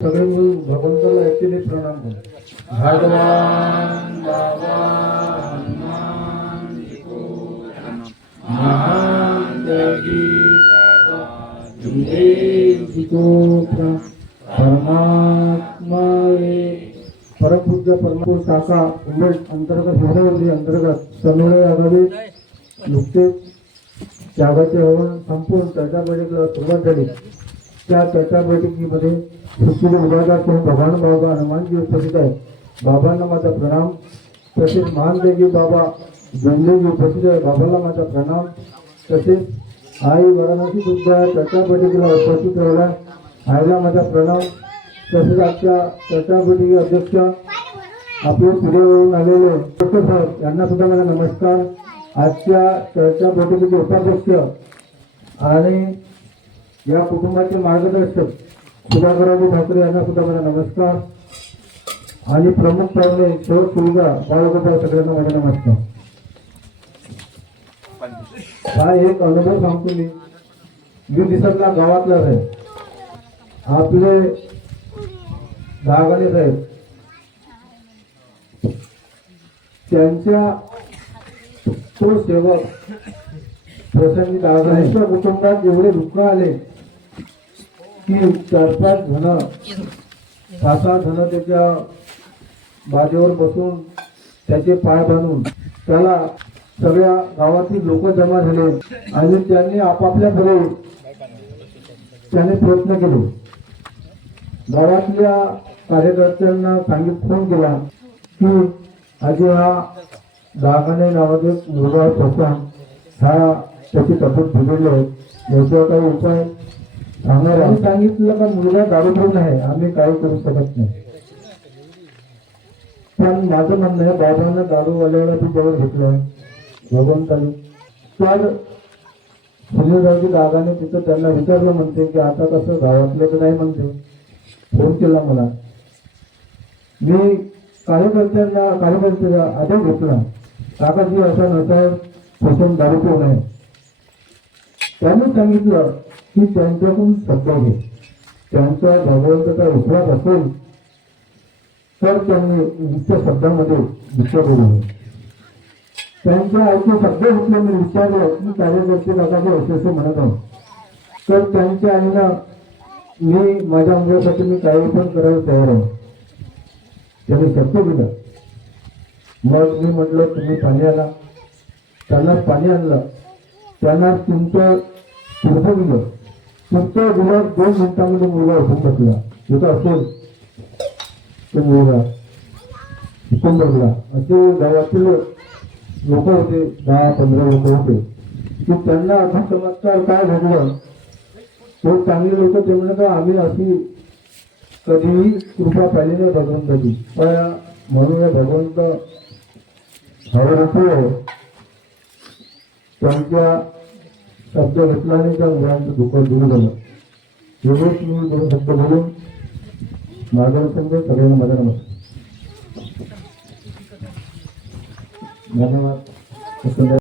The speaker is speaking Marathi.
सगळे मिळून भगवंताला ऍक्च्युली प्रणाम करू. भगवान परमात्मा परमपूज्य परमपूर काका उमेश अंतर्गत हिरवली अंतर्गत सनोळे आधारित नुकतेच त्यागाचे हवन संपूर्ण चर्चा बैठकीला सुरुवात झाली त्या चर्चा बैठकीमध्ये सुशील करून भगवान बाबा हनुमानजी उपस्थित आहेत. बाबांना माझा प्रणाम. तसेच महानदेवी बाबा जोंडेजी उपस्थित आहे बाबांना माझा प्रणाम. तसेच आई वाराणसी सुद्धा चर्चा बैठकीला उपस्थित राहिला. आईला माझा प्रणाम. तसेच आजच्या चर्चा बैठकी अध्यक्ष आपले पुढेवरून आलेले डॉक्टर साहेब यांना सुद्धा माझा नमस्कार. आजच्या चर्चा बैठकीचे उपाध्यक्ष आणि या कुटुंबाचे मार्गदर्शक सुधाकरराव ठाकरे यांना सुद्धा माझा नमस्कार. आणि प्रमुख पाहुणे शहर सुविधा बाळगोपाळ सगळ्यांना माझा नमस्कार. हा एक अनुभव सांगतो मी. मी दिसतला गावातलाच आहे आपले दागाने साहेब. त्यांच्या तो सेवक प्रसंगी दादांच्या कुटुंबात एवढे दुःख आले. की चार पाच जण पाच सहा जण त्याच्या बाजेवर बसून त्याचे पाय बांधून त्याला सगळ्या गावातील लोक जमा झाले आणि त्यांनी आपापल्या घरी त्याने प्रयत्न केले. गावातल्या कार्यकर्त्यांना सांगित फोन केला की आजी हा दागाने नावाचा मुलगा होता हा त्याची तब्येत बिघडली आहे. याच्यावर काही उपाय आम्हाला आम्ही सांगितलं का मुलगा दारू आहे. आम्ही काही करू शकत नाही. पण माझं म्हणणं आहे बाबांना दारूवाल्याला तू जवळ घेतलं भगवंतानी. तर सुनीलरावजी दादाने तिथं त्यांना विचारलं म्हणते की आता कसं गावातलं तर नाही म्हणते. फोन केला मला. मी कार्यकर्त्यांना कार्यकर्त्याला आदेश घेतला. काकाजी असा नसा फसून दारू पिऊ त्यांनी सांगितलं की त्यांच्याकडून शब्द घे. त्यांचा भगवंताचा विश्वास असेल तर त्यांनी उच्च शब्दामध्ये विचार करू नये. त्यांच्या आईचे शब्द घेतले मी विचारलं की कार्यकर्ते काकाचे असे असे म्हणत आहोत तर त्यांच्या आईला मी माझ्या मुलासाठी मी काही पण करायला तयार आहे. त्यांनी शब्द दिला. मग मी म्हटलं तुम्ही पाणी आला त्यांना पाणी आणलं. त्यांना तुमचं पुढचं दिलं तुमचं दिलं दोन मिनिटांमध्ये मुलगा उठून बसला. तिथं असेल तो मुलगा उठून बसला. असे गावातील लोक होते दहा पंधरा लोक होते. की त्यांना असा चमत्कार काय घडलं? तो चांगले लोक ते म्हणत आम्ही अशी कधीही कृपा पाहिली नाही भगवंताची. पण म्हणून भगवंत हवं त्यांच्या शब्द घेतल्याने त्या मुलांचं दुःख दूर झालं. एवढंच मी दोन शब्द बोलून मार्गदर्शन संघ सगळ्यांना माझा नमस्कार. धन्यवाद.